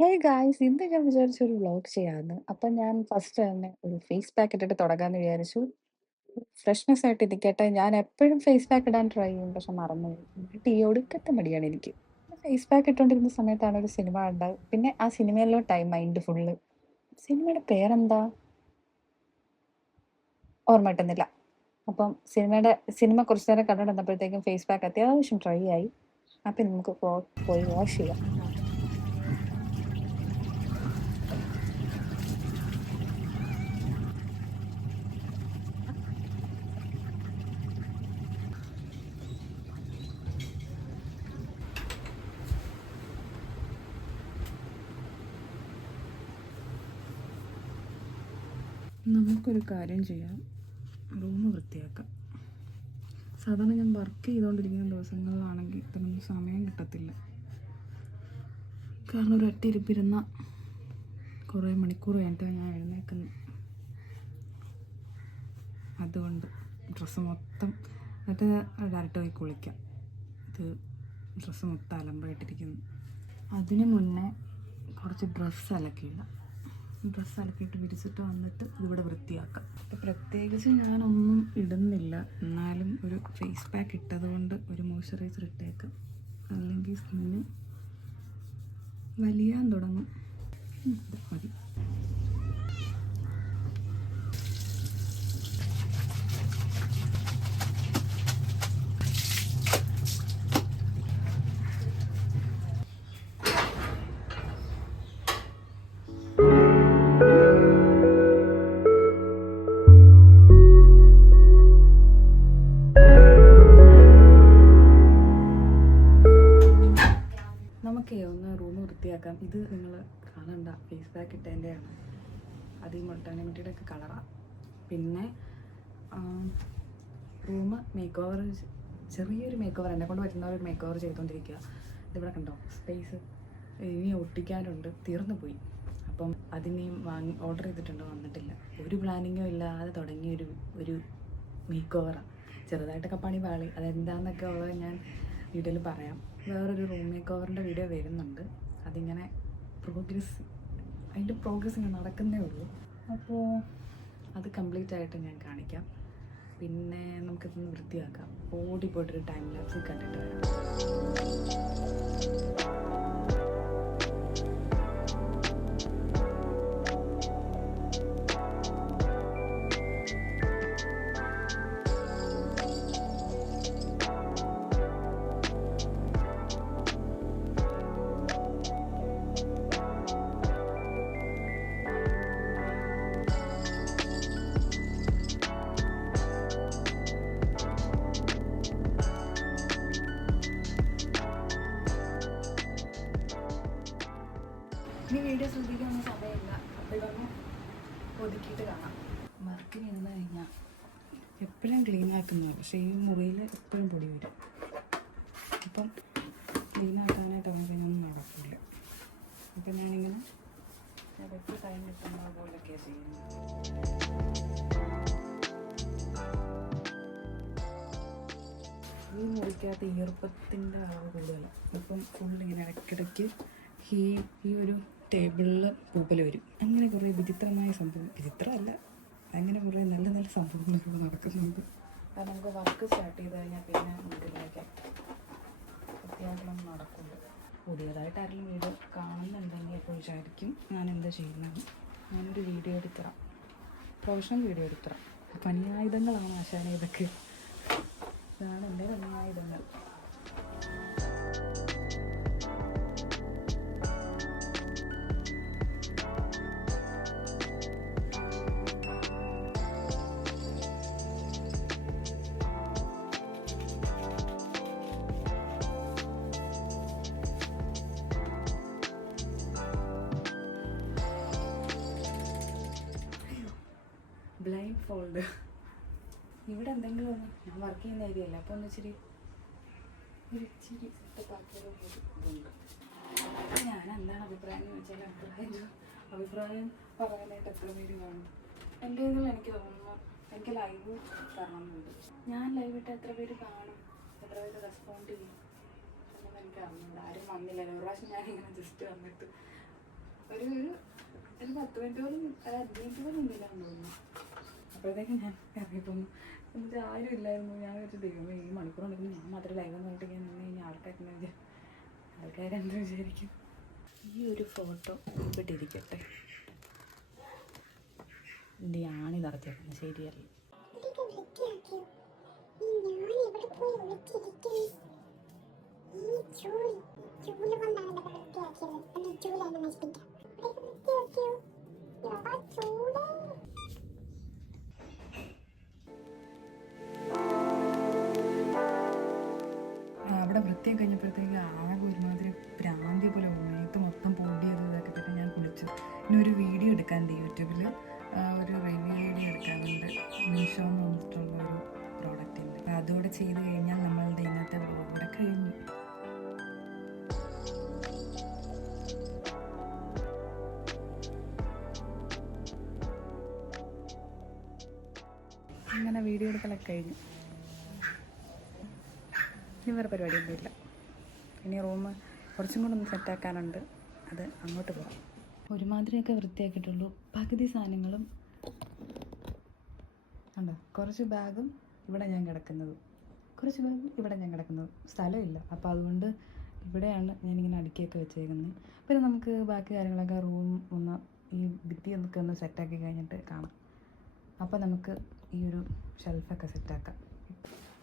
Hey guys, ഇന്ന് ഞാൻ വിചാരിച്ചു ഒരു വ്ളോഗ് ചെയ്യാമെന്ന്. അപ്പം ഞാൻ ഫസ്റ്റ് തന്നെ ഒരു ഫേസ് പാക്ക് ഇട്ടിട്ട് തുടങ്ങാമെന്ന് വിചാരിച്ചു. ഫ്രഷ്നെസ് ആയിട്ട് ഇരിക്കട്ടെ. ഞാൻ എപ്പോഴും ഫേസ് പാക്ക് ഇടാൻ ട്രൈ ചെയ്യും, പക്ഷെ മറന്നുപോയി. എന്നിട്ട് ഈ ഒടുക്കത്തെ മടിയാണ് എനിക്ക്. ഫേസ് പാക്ക് ഇട്ടുകൊണ്ടിരുന്ന സമയത്താണ് ഒരു സിനിമ കണ്ടത്. പിന്നെ ആ സിനിമയിലോട്ടായി മൈൻഡ് ഫുള്ള്. സിനിമയുടെ പേരെന്താ ഓർമ്മ കിട്ടുന്നില്ല. അപ്പം സിനിമ കുറച്ച് നേരം കണ്ടുകൊണ്ടിരുന്നപ്പോഴത്തേക്കും ഫേസ് പാക്ക് അത്യാവശ്യം ട്രൈ ആയി. അപ്പം നമുക്ക് പോയി വാഷ് ചെയ്യാം. നമുക്കൊരു കാര്യം ചെയ്യാം, റൂം വൃത്തിയാക്കാം. സാധാരണ ഞാൻ വർക്ക് ചെയ്തുകൊണ്ടിരിക്കുന്ന ദിവസങ്ങളിലാണെങ്കിൽ ഇത്രയൊന്നും സമയം കിട്ടത്തില്ല. കാരണം ഒരൊറ്റ ഇരിപ്പിരുന്ന കുറേ മണിക്കൂർ കഴിഞ്ഞിട്ട് ഞാൻ എഴുന്നേക്കുന്നു. അതുകൊണ്ട് ഡ്രസ്സ് മൊത്തം എന്നിട്ട് ഡയറക്റ്റ് പോയി കുളിക്കാം. ഇത് ഡ്രസ്സ് മൊത്തം അലമ്പായിട്ടിരിക്കുന്നു. അതിന് മുന്നേ കുറച്ച് ഡ്രസ്സ് അലക്കിയിട്ട് വിരിച്ചിട്ട് വന്നിട്ട് ഇതിവിടെ വൃത്തിയാക്കാം. പ്രത്യേകിച്ച് ഞാനൊന്നും ഇടുന്നില്ല, എന്നാലും ഒരു ഫേസ് പാക്ക് ഇട്ടതുകൊണ്ട് ഒരു മോയ്സ്ചറൈസർ ഇട്ടേക്കാം. അല്ലെങ്കിൽ സ്കിന്ന് വലിയാൻ തുടങ്ങും. മതി. നമുക്കേ ഒന്ന് റൂം വൃത്തിയാക്കാം. ഇത് നിങ്ങൾ കാണണ്ട, ഫേസ് പാക്ക് ഇട്ടതിൻ്റെയാണ്. അത് ഈ മുൾട്ടാനിമിറ്റിയുടെ ഒക്കെ കളറാണ്. പിന്നെ റൂം മേക്ക് ഓവർ, ചെറിയൊരു മേക്ക് ഓവർ, എന്നെക്കൊണ്ട് പറ്റുന്ന ഒരു മേക്ക് ഓവർ ചെയ്തുകൊണ്ടിരിക്കുക. ഇതിവിടെ കണ്ടോ സ്പേസ് ഇനി ഒട്ടിക്കാനുണ്ട്, തീർന്നു പോയി. അപ്പം അതിനെയും ഓർഡർ ചെയ്തിട്ടുണ്ട്, വന്നിട്ടില്ല. ഒരു പ്ലാനിങ്ങും ഇല്ലാതെ തുടങ്ങിയൊരു മേക്ക് ഓവറാണ്. ചെറുതായിട്ടൊക്കെ പണി പാളി. അതെന്താണെന്നൊക്കെ ഉള്ളത് ഞാൻ വീഡിയോയിൽ പറയാം. വേറൊരു റൂം മേക്ക് ഓവറിൻ്റെ വീഡിയോ വരുന്നുണ്ട്. അതിങ്ങനെ അതിൻ്റെ പ്രോഗ്രസ് ഇങ്ങനെ നടക്കുന്നേ ഉള്ളൂ. അപ്പോൾ അത് കംപ്ലീറ്റ് ആയിട്ട് ഞാൻ കാണിക്കാം. പിന്നെ നമുക്കിതൊന്ന് വൃത്തിയാക്കാം. ഓടിപ്പോയിട്ടൊരു ടൈം ലാപ്സ് കണ്ടിട്ട് വരാം. ഇനി വീഡിയോ ശ്രദ്ധിക്കാനൊന്നും സമയമില്ല. അപ്പോൾ ഇതൊന്ന് ഒതുക്കിയിട്ട് കാണാം. വർക്കിന് ഇരുന്ന് കഴിഞ്ഞാൽ എപ്പോഴും ക്ലീൻ ആക്കുന്നത്, പക്ഷേ ഈ മുറിയിൽ എപ്പോഴും പൊടി വരും. അപ്പം ക്ലീൻ ആക്കാനായിട്ട് അങ്ങനെയൊന്നും നടക്കില്ല. അപ്പം ഞാനിങ്ങനെ ഇടയ്ക്ക് ടൈം കിട്ടുന്നത് പോലൊക്കെയാണ് ചെയ്യുന്നത്. ഈ മുറിക്കകത്ത് ഈർപ്പത്തിൻ്റെ അളവ് കൂടുതലാണ്. അപ്പം ഫുള്ളിങ്ങനെ ഇടയ്ക്കിടയ്ക്ക് ഈ ഒരു ടേബിളിൽ പൂപ്പൽ വരും. അങ്ങനെ കുറേ വിചിത്രമായ വിചിത്രമല്ല, അങ്ങനെ കുറേ നല്ല നല്ല സംഭവങ്ങളൊക്കെ നടക്കുന്നുണ്ട്. അപ്പം നമുക്ക് വർക്ക് സ്റ്റാർട്ട് ചെയ്ത് കഴിഞ്ഞാൽ പിന്നെ വീട്ടിലേക്ക് വൃത്തിയാക്കലൊന്നും നടക്കില്ല. പുതിയതായിട്ട് ആരെങ്കിലും വീഡിയോ കാണുന്നുണ്ടെങ്കിൽ അപ്പോൾ വിചാരിക്കും ഞാൻ എന്താ ചെയ്യുന്നത്. ഞാനൊരു വീഡിയോ എഡിറ്ററാണ്, പ്രൊഫഷണൽ വീഡിയോ എഡിറ്ററാണ്. പണിയായുധങ്ങളാണ് ആശാനെ ഇതൊക്കെ. ഇതാണ് എൻ്റെ പണിയായുധങ്ങൾ. ബ്ലൈൻഡ് ഫോൾഡ് ഇവിടെ എന്തെങ്കിലും ഒന്ന്, ഞാൻ വർക്ക് ചെയ്യുന്ന ഏരിയ അല്ല, അപ്പോൾ ഇച്ചിരി സെറ്റപ്പ് ആക്കിയൊരു ഇതുണ്ട്. ഞാൻ എന്താണ് അഭിപ്രായം എന്ന് വെച്ചാൽ അഭിപ്രായം പറയാനായിട്ട് എത്ര പേര് കാണും. എൻ്റെ ഇതിൽ എനിക്ക് തോന്നുന്നു എനിക്ക് ലൈവ് കാണുന്നുണ്ട്. ഞാൻ ലൈവ് ഇട്ട് എത്ര പേര് കാണും, എത്ര പേര് റെസ്പോണ്ട് ചെയ്യും എന്നൊന്നും എനിക്ക് അറിഞ്ഞില്ല. ആരും വന്നില്ലല്ലോ. ഒരു പ്രാവശ്യം ഞാനിങ്ങനെ ജസ്റ്റ് വന്നിട്ട് ഒരു 10 മിനിറ്റ് പോലും ഒരു 5 മിനിറ്റ് പോലും ഇല്ലാന്ന് തോന്നുന്നു. അപ്പോഴത്തേക്കും ഞാൻ ഇറങ്ങിപ്പോന്നു. എന്നിട്ട് ആരും ഇല്ലായിരുന്നു. ഞാൻ വെച്ച് ദൈവമേ ഈ മണിക്കൂർ ഉണ്ടെങ്കിൽ ഞാൻ മാത്രം ലൈവെന്ന് പറഞ്ഞിട്ട് ഞാൻ നിന്ന് കഴിഞ്ഞാൽ ആൾക്കാരെന്ത് വിചാരിക്കും. ഈ ഒരു ഫോട്ടോ ഇവിടെ ഇരിക്കട്ടെ. എൻ്റെ ആണി നിറച്ചേക്കുന്നത് ശരിയല്ല. അവിടെ വൃത്തിയും കഴിഞ്ഞപ്പോഴത്തേക്ക് ആകെ ഒരുമാതിരി ഭ്രാന്തി പോലെ മേത്ത് മൊത്തം പൊടിയത് ഇതൊക്കെ തന്നെ. ഞാൻ കുളിച്ചു. ഇനി ഒരു വീഡിയോ എടുക്കാനുണ്ട് യൂട്യൂബിൽ, ഒരു റിവ്യൂ വീഡിയോ എടുക്കാറുണ്ട്. മീഷോ എന്ന് വന്നിട്ടുള്ള ഒരു പ്രോഡക്റ്റിൻ്റെ. അപ്പോൾ അതുകൂടെ ചെയ്ത് കഴിഞ്ഞാൽ നമ്മളുടെ ഇന്നത്തെ വ്ലോഗ് കൂടെ കഴിഞ്ഞു. അങ്ങനെ വീഡിയോ എടുക്കലൊക്കെ കഴിഞ്ഞു. ഇനി വേറെ പരിപാടിയൊന്നുമില്ല. ഇനി റൂം കുറച്ചും കൂടെ ഒന്ന് സെറ്റാക്കാനുണ്ട്. അത് അങ്ങോട്ട് പോകാം. ഒരുമാതിരിയൊക്കെ വൃത്തിയാക്കിയിട്ടുള്ളൂ. പകുതി സാധനങ്ങളും ഉണ്ടോ. കുറച്ച് ബാഗും ഇവിടെ ഞാൻ കിടക്കുന്നത്, കുറച്ച് ബാഗും ഇവിടെ ഞാൻ കിടക്കുന്നത്. സ്ഥലമില്ല. അപ്പോൾ അതുകൊണ്ട് ഇവിടെയാണ് ഞാനിങ്ങനെ അടുക്കിയൊക്കെ വെച്ചേക്കുന്നത്. പിന്നെ നമുക്ക് ബാക്കി കാര്യങ്ങളൊക്കെ റൂം ഒന്ന് ഈ ഭിത്തിയൊക്കെ ഒന്ന് സെറ്റാക്കി കഴിഞ്ഞിട്ട് കാണാം. അപ്പോൾ നമുക്ക് ഈ ഒരു ഷെൽഫൊക്കെ സെറ്റാക്കാം.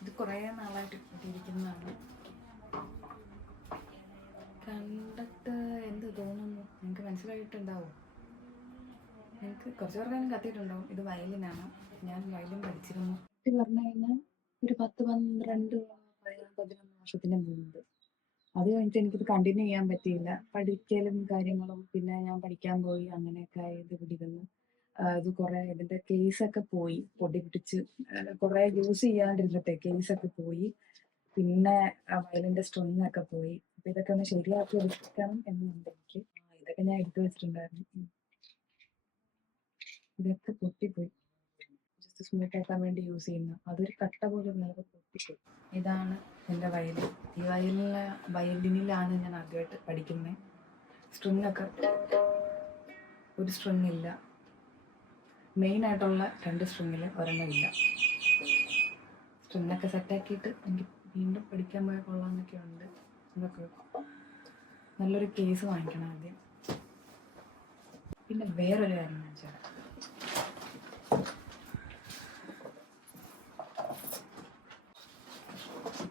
ഇത് കുറേ നാളായിട്ട് ഇട്ടിരിക്കുന്നതാണ്. കണ്ടിട്ട് എന്ത് തോന്നുന്നു? നിങ്ങൾക്ക് മനസ്സിലായിട്ടുണ്ടാവും. എനിക്ക് കുറച്ച് പേർക്കാനും കത്തിയിട്ടുണ്ടാവും. ഇത് വയലിനാണ്. ഞാൻ വയലിൻ പഠിച്ചിരുന്നു. ഇത് പറഞ്ഞു കഴിഞ്ഞാൽ ഒരു 10, 12, 11 വർഷത്തിന് മുമ്പ്. അത് കഴിഞ്ഞിട്ട് എനിക്കിത് കണ്ടിന്യൂ ചെയ്യാൻ പറ്റിയില്ല. പഠിക്കലും കാര്യങ്ങളും പിന്നെ ഞാൻ പഠിക്കാൻ പോയി. അങ്ങനെയൊക്കെ ആയത് പിടിക്കുന്നു. ഇത് കുറേ ഇതിൻ്റെ കേസൊക്കെ പോയി, പൊടി പിടിച്ച് കുറേ യൂസ് ചെയ്യാണ്ടിരുന്നിട്ടേ കേസൊക്കെ പോയി. പിന്നെ വയലിൻ്റെ സ്ട്രിങ്ങൊക്കെ പോയി. അപ്പോൾ ഇതൊക്കെ ഒന്ന് ശരിയാക്കി എടുക്കണം എന്നുണ്ട് എനിക്ക്. ഇതൊക്കെ ഞാൻ എടുത്തു വെച്ചിട്ടുണ്ടായിരുന്നു. ഇതൊക്കെ പൊട്ടിപ്പോയി. ജസ്റ്റ് സ്മൂത്ത് ആക്കാൻ വേണ്ടി യൂസ് ചെയ്യുന്ന അതൊരു കട്ട പോലെ നിലവ് പൊട്ടിപ്പോയി. ഇതാണ് എൻ്റെ വയലിൻ. ഈ വയലിനിലാണ് ഞാൻ ആദ്യമായിട്ട് പഠിക്കുന്നത്. സ്ട്രിങ്ങൊക്കെ ഒരു സ്ട്രിങ് ഇല്ല. മെയിനായിട്ടുള്ള 2 സ്ട്രിങ്ങിൽ ഒരെണ്ണം ഇല്ല. സ്ട്രിങ്ങൊക്കെ സെറ്റാക്കിയിട്ട് എനിക്ക് വീണ്ടും പഠിക്കാൻ പോയാൽ കൊള്ളാമെന്നൊക്കെ ഉണ്ട്. അതൊക്കെ നല്ലൊരു കേസ് വാങ്ങിക്കണം ആദ്യം. പിന്നെ വേറൊരു കാര്യം ഞാൻ വെച്ചാൽ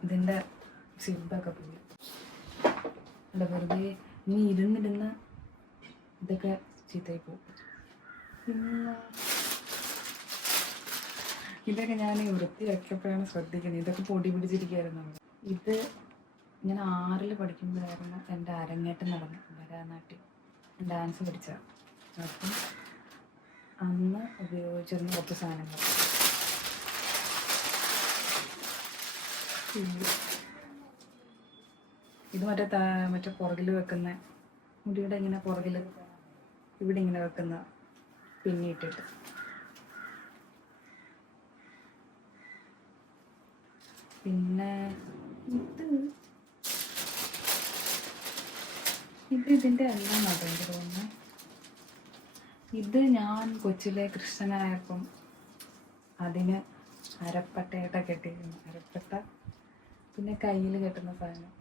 ഇതിൻ്റെ സിബൊക്കെ പോയി. അല്ല വെറുതെ ഇനി ഇരുന്നിരുന്ന് ഇതൊക്കെ ചീത്തയായി പോകും. പിന്നെ ഇതൊക്കെ ഞാൻ വൃത്തിയാക്കിയപ്പോഴാണ് ശ്രദ്ധിക്കുന്നത്. ഇതൊക്കെ പൊടി പിടിച്ചിരിക്കുകയായിരുന്നു. ഇത് ഞാൻ 6ൽ പഠിക്കുമ്പോഴായിരുന്നു എൻ്റെ അരങ്ങേറ്റം നടന്നു. ഭരതനാട്യം ഡാൻസ് പഠിച്ച. അപ്പം അന്ന് ഉപയോഗിച്ചിരുന്ന കുറച്ച് സാധനങ്ങൾ. ഇത് മറ്റേ പുറകിൽ വെക്കുന്ന മുടിയുടെ ഇങ്ങനെ പുറകിൽ ഇവിടെ ഇങ്ങനെ വെക്കുന്ന പിന്നിട്ടിട്ട്. പിന്നെ ഇതിൻ്റെ എല്ലാം ആണ് എനിക്ക് തോന്നുന്നത്. ഇത് ഞാൻ കൊച്ചിലെ കൃഷ്ണനായപ്പം അതിന് അരപ്പട്ടയായിട്ട് കെട്ടിയിരുന്നു. അരപ്പട്ട പിന്നെ കയ്യിൽ കെട്ടുന്ന സാധനം.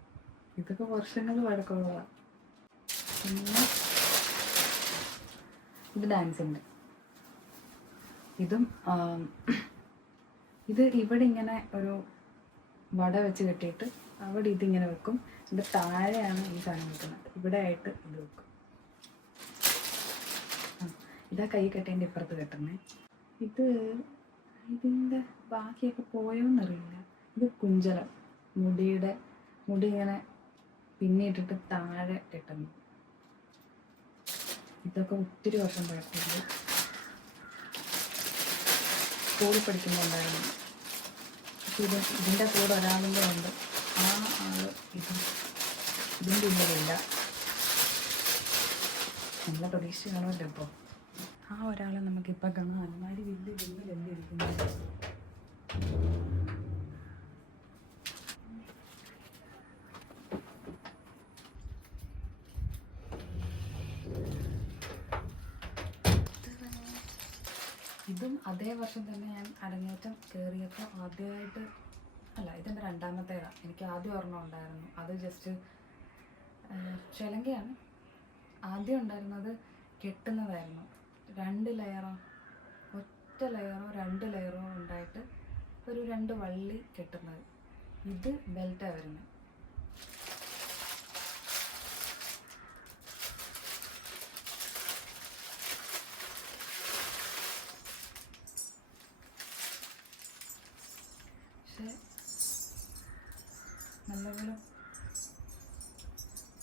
ഇതൊക്കെ വർഷങ്ങൾ പഴക്കമുള്ളതാണ്. പിന്നെ ഇത് ഡാൻസിൻ്റെ. ഇതും ഇത് ഇവിടെ ഇങ്ങനെ ഒരു വട വെച്ച് കെട്ടിയിട്ട് അവിടെ ഇതിങ്ങനെ വെക്കും. ഇതിൻ്റെ താഴെയാണ് ഈ സാധനം വെക്കുന്നത്. ഇവിടെ ആയിട്ട് ഇത് വെക്കും. ഇതാ കൈ കെട്ടേൻ്റെ ഇപ്പുറത്ത് കെട്ടുന്നത്. ഇതിൻ്റെ ബാക്കിയൊക്കെ പോയോന്നറിയില്ല. ഇത് കുഞ്ചലം. മുടി ഇങ്ങനെ പിന്നിട്ടിട്ട് താഴെ കെട്ടുന്നു. ഇതൊക്കെ ഒത്തിരി വർഷം പഴക്കമുണ്ട്. സ്കൂളിൽ പഠിക്കുന്നുണ്ടായിരുന്നു. ഇതിൻ്റെ കൂടെ ഒരാളിൻ്റെ ഉണ്ട്. ആ ആള് ഇതിൻ്റെ ഉള്ളിലില്ല. നമ്മളെ പ്രതീക്ഷ കാണുമല്ലോ. ഇപ്പോൾ ആ ഒരാളെ നമുക്കിപ്പോൾ കാണാം. അന്മാരി വലിയ ഇരിക്കുന്നത്. ഇതും അതേ വർഷം തന്നെ ഞാൻ അരങ്ങേറ്റം കയറിയപ്പോൾ ആദ്യമായിട്ട് അല്ല, ഇതെൻ്റെ രണ്ടാമത്തേതാണ്. എനിക്ക് ആദ്യം ഒരെണ്ണം ഉണ്ടായിരുന്നു, അത് ജസ്റ്റ് ചിലങ്കയാണ്. ആദ്യം ഉണ്ടായിരുന്നത് കെട്ടുന്നതായിരുന്നു, 2 ലെയറോ, ഒറ്റ ലെയറോ 2 ലെയറോ ഉണ്ടായിട്ട് ഒരു 2 വള്ളി കെട്ടുന്നത്. ഇത് ബെൽറ്റാണ് വരുന്നത്. പക്ഷേ നല്ലപോലെ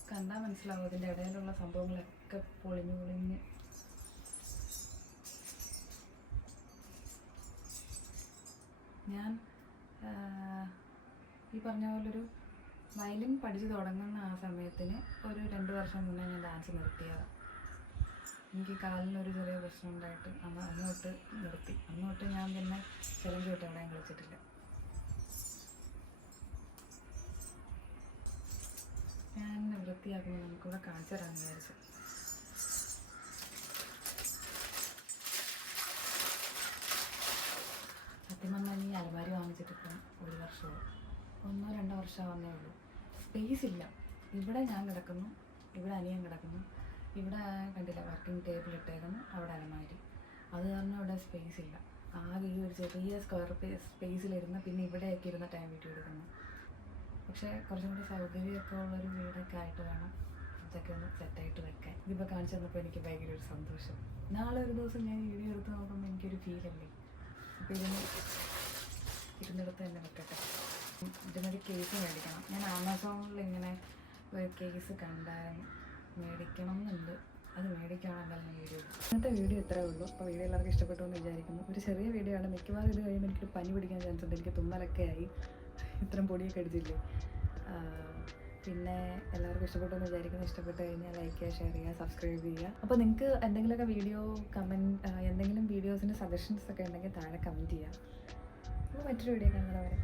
കണ്ടാൽ മനസ്സിലാവും അതിൻ്റെ ഇടയിലുള്ള സംഭവങ്ങളൊക്കെ പൊളിഞ്ഞ് പൊളിഞ്ഞ്. ഞാൻ ഈ പറഞ്ഞ പോലൊരു വയലിൻ പഠിച്ച് തുടങ്ങുന്ന ആ സമയത്തിന് ഒരു 2 വർഷം മുന്നേ ഞാൻ ഡാൻസ് നിർത്തിയതാണ്. എനിക്ക് കാലിനൊരു ചെറിയ പ്രശ്നം ഉണ്ടായിട്ട് അങ്ങോട്ട് നിർത്തി. അങ്ങോട്ട് ഞാൻ പിന്നെ ചലഞ്ച് തൊട്ട് എവിടെയും കളിച്ചിട്ടില്ല. ഞാൻ വൃത്തിയാക്കുമ്പോൾ നമുക്കിവിടെ കാണിച്ചു തരാമെന്ന് വിചാരിച്ചു. സത്യം പറഞ്ഞാൽ ഈ അലമാരി വാങ്ങിച്ചിട്ടിപ്പം 1 വർഷമോ 1-2 വർഷമാവുന്നേ ഉള്ളൂ. സ്പേസ് ഇല്ല. ഇവിടെ ഞാൻ കിടക്കുന്നു, ഇവിടെ അനിയൻ കിടക്കുന്നു, ഇവിടെ കണ്ടില്ല വർക്കിംഗ് ടേബിൾ ഇട്ടേക്കുന്നു, അവിടെ അലമാരി. അത് കാരണം ഇവിടെ സ്പേസ് ഇല്ല. ആകെ ഈ ഒരു ചെറിയ സ്ക്വയർ സ്പേസിലിരുന്ന് പിന്നെ ഇവിടെയൊക്കെ ഇരുന്ന ടൈം വീഡിയോ എടുക്കുന്നു. പക്ഷേ കുറച്ചും കൂടി സൗകര്യമൊക്കെ ഉള്ളൊരു വീടൊക്കെ ആയിട്ട് വേണം ഇതൊക്കെ ഒന്ന് സെറ്റായിട്ട് വെക്കാൻ. ഇതിപ്പോൾ കാണിച്ചു തന്നപ്പോൾ എനിക്ക് ഭയങ്കര ഒരു സന്തോഷം. നാളെ ഒരു ദിവസം ഞാൻ വീഡിയോ എടുത്ത് നോക്കുമ്പോൾ എനിക്കൊരു ഫീലല്ലേ. അപ്പോൾ ഇരുന്നിടത്ത് തന്നെ വെക്കട്ടെ. ഇതിനൊരു കേസ് മേടിക്കണം. ഞാൻ ആമസോണിൽ ഇങ്ങനെ ഒരു കേസ് കണ്ടായിരുന്നു, മേടിക്കണം എന്നുണ്ട്. അത് മേടിക്കുകയാണെന്നല്ല വീഡിയോ. ഇന്നത്തെ വീഡിയോ ഇത്രയേ ഉള്ളൂ. അപ്പോൾ വീഡിയോ എല്ലാവർക്കും ഇഷ്ടപ്പെട്ടു എന്ന് വിചാരിക്കുന്നു. ഒരു ചെറിയ വീഡിയോ ആണ്. മിക്കവാറും ഇത് കഴിയുമ്പോൾ എനിക്ക് പനി പിടിക്കാൻ ചാൻസ് ഉണ്ട്. എനിക്ക് തുമ്മലൊക്കെ ആയി, ഇത്രയും പൊടിയൊക്കെ അടിച്ചില്ലേ. പിന്നെ എല്ലാവർക്കും ഇഷ്ടപ്പെട്ടു എന്ന് വിചാരിക്കുന്നു. ഇഷ്ടപ്പെട്ട് കഴിഞ്ഞാൽ ലൈക്ക് ചെയ്യുക, ഷെയർ ചെയ്യുക, സബ്സ്ക്രൈബ് ചെയ്യുക. അപ്പോൾ നിങ്ങൾക്ക് എന്തെങ്കിലുമൊക്കെ എന്തെങ്കിലും വീഡിയോസിൻ്റെ സജഷൻസ് ഒക്കെ ഉണ്ടെങ്കിൽ താഴെ കമൻറ്റ് ചെയ്യുക. അപ്പോൾ മറ്റൊരു വീഡിയോ കാണുന്നവരെ